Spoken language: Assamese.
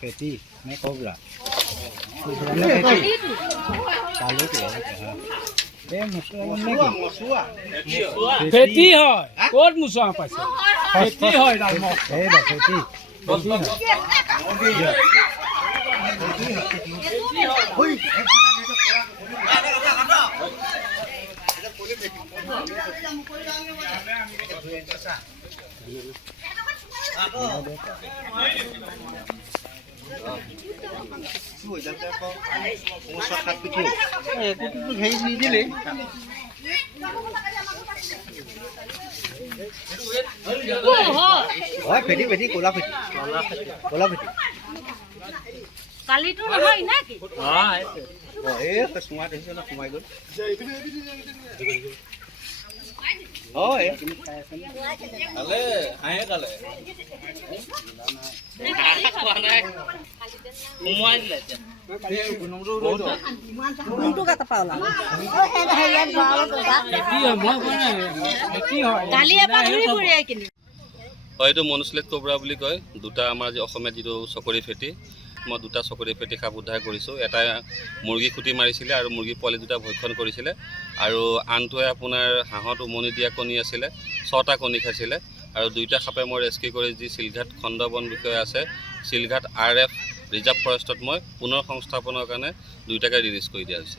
Peti, naik kobra. Kalau tu, Peti hoy, kod musuh apa sih? Peti hoy dalmo. peti. Peti, kola peti. Kali itu নহয় না কি? Semua dari sana semua itu. Oh, Kale, ayo kale. Untuk kata Paula. Kali apa ঘুৰি ঘুৰি আইকিনি হয়তো মনুষ্লেট কোবৰা বুলি কয় দুটা আমাৰ যে অসমীয়া যিটো চকৰি ফেটি মই দুটা চকৰি ফেটি সাপ উদ্ধাৰ কৰিছোঁ এটা মুৰ্গী খুটি মাৰিছিলে আৰু মুৰ্গী পোৱালি দুটা ভক্ষণ কৰিছিলে আৰু আনটোৱে আপোনাৰ হাঁহত উমনি দিয়া কণী আছিলে 6টা কণী খাইছিলে আৰু দুইটা সাপে মই ৰেস্কিউ কৰি যি শিলঘাট খণ্ড বন বিষয়ে আছে শিলঘাট RF ৰিজাৰ্ভ ফৰেষ্টত মই পুনৰ সংস্থাপনৰ কাৰণে দুইটাকে ৰিলিজ কৰি দিয়া হৈছে।